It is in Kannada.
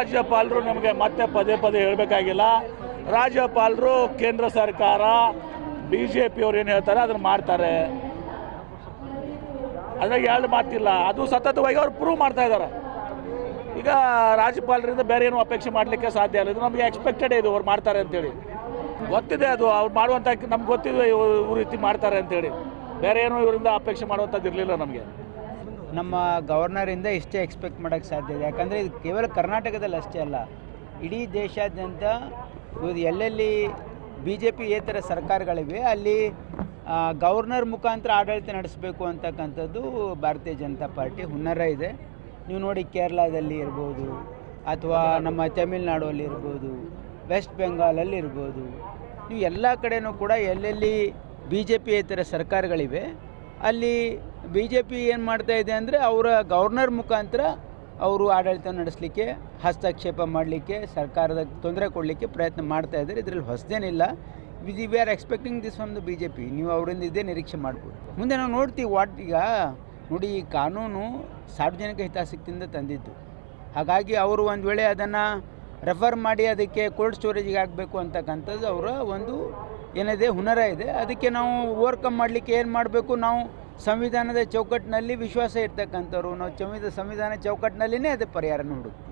ರಾಜ್ಯಪಾಲರು ನಮಗೆ ಮತ್ತೆ ಪದೇ ಪದೇ ಹೇಳಬೇಕಾಗಿಲ್ಲ. ರಾಜ್ಯಪಾಲರು ಕೇಂದ್ರ ಸರ್ಕಾರ BJP ಅವ್ರು ಏನು ಹೇಳ್ತಾರೆ ಅದನ್ನು ಮಾಡ್ತಾರೆ. ಅದ್ರಾಗ ಎರಡು ಮಾತಿಲ್ಲ. ಅದು ಸತತವಾಗಿ ಅವ್ರು ಪ್ರೂವ್ ಮಾಡ್ತಾ ಇದ್ದಾರೆ. ಈಗ ರಾಜ್ಯಪಾಲರಿಂದ ಬೇರೆ ಏನು ಅಪೇಕ್ಷೆ ಮಾಡಲಿಕ್ಕೆ ಸಾಧ್ಯ ಇಲ್ಲ. ಇದು ನಮಗೆ ಎಕ್ಸ್ಪೆಕ್ಟೆಡ್ ಇದು ಅವ್ರು ಮಾಡ್ತಾರೆ ಅಂತೇಳಿ ಗೊತ್ತಿದೆ. ಅದು ಅವ್ರು ಮಾಡುವಂಥ ನಮ್ಗೆ ಗೊತ್ತಿದೆ ಇವ್ರ ರೀತಿ ಮಾಡ್ತಾರೆ ಅಂತೇಳಿ. ಬೇರೆ ಏನು ಇವರಿಂದ ಅಪೇಕ್ಷೆ ಮಾಡುವಂಥದ್ದು ಇರಲಿಲ್ಲ ನಮಗೆ. ನಮ್ಮ ಗವರ್ನರಿಂದ ಇಷ್ಟೇ ಎಕ್ಸ್ಪೆಕ್ಟ್ ಮಾಡೋಕ್ಕೆ ಸಾಧ್ಯ ಇದೆ. ಯಾಕಂದರೆ ಇದು ಕೇವಲ ಕರ್ನಾಟಕದಲ್ಲಿ ಅಷ್ಟೇ ಅಲ್ಲ, ಇಡೀ ದೇಶಾದ್ಯಂತ ಇವತ್ತು ಎಲ್ಲೆಲ್ಲಿ BJP ಏತರ ಸರ್ಕಾರಗಳಿವೆ ಅಲ್ಲಿ ಗವರ್ನರ್ ಮುಖಾಂತರ ಆಡಳಿತ ನಡೆಸಬೇಕು ಅಂತಕ್ಕಂಥದ್ದು ಭಾರತೀಯ ಜನತಾ ಪಾರ್ಟಿ ಹುನ್ನರ ಇದೆ. ನೀವು ನೋಡಿ ಕೇರಳದಲ್ಲಿ ಇರ್ಬೋದು, ಅಥವಾ ನಮ್ಮ ತಮಿಳ್ನಾಡಲ್ಲಿ ಇರ್ಬೋದು, ವೆಸ್ಟ್ ಬೆಂಗಾಲಲ್ಲಿ ಇರ್ಬೋದು, ನೀವು ಎಲ್ಲ ಕಡೆಯೂ ಕೂಡ ಎಲ್ಲೆಲ್ಲಿ BJP ಏತರ ಸರ್ಕಾರಗಳಿವೆ ಅಲ್ಲಿ BJP ಏನು ಮಾಡ್ತಾ ಇದೆ ಅಂದರೆ ಅವರ ಗವರ್ನರ್ ಮುಖಾಂತರ ಅವರು ಆಡಳಿತ ನಡೆಸಲಿಕ್ಕೆ, ಹಸ್ತಕ್ಷೇಪ ಮಾಡಲಿಕ್ಕೆ, ಸರ್ಕಾರದ ತೊಂದರೆ ಕೊಡಲಿಕ್ಕೆ ಪ್ರಯತ್ನ ಮಾಡ್ತಾ ಇದ್ದಾರೆ. ಇದರಲ್ಲಿ ಹೊಸದೇನಿಲ್ಲ. We are expecting this from the BJP. ನೀವು ಅವರಿಂದ ಇದೇ ನಿರೀಕ್ಷೆ ಮಾಡ್ಬೋದು. ಮುಂದೆ ನಾವು ನೋಡ್ತೀವಿ ಈಗ ನೋಡಿ, ಈ ಕಾನೂನು ಸಾರ್ವಜನಿಕ ಹಿತಾಸಕ್ತಿಯಿಂದ ತಂದಿದ್ದು. ಹಾಗಾಗಿ ಅವರು ಒಂದು ವೇಳೆ ಅದನ್ನು ರೆಫರ್ ಮಾಡಿ ಅದಕ್ಕೆ ಕೋಲ್ಡ್ ಸ್ಟೋರೇಜಿಗೆ ಹಾಕಬೇಕು ಅಂತಕ್ಕಂಥದ್ದು ಅವರ ಒಂದು ಏನಿದೆ ಹುನರ ಇದೆ. ಅದಕ್ಕೆ ನಾವು ಓವರ್ಕಮ್ ಮಾಡಲಿಕ್ಕೆ ಏನು ಮಾಡಬೇಕು, ನಾವು ಸಂವಿಧಾನದ ಚೌಕಟ್ಟಿನಲ್ಲಿ ವಿಶ್ವಾಸ ಇರ್ತಕ್ಕಂಥವ್ರು, ನಾವು ಸಂವಿಧಾನ ಚೌಕಟ್ಟಿನಲ್ಲಿನೇ ಅದಕ್ಕೆ ಪರಿಹಾರನ ಹುಡುಕ್ತೀವಿ.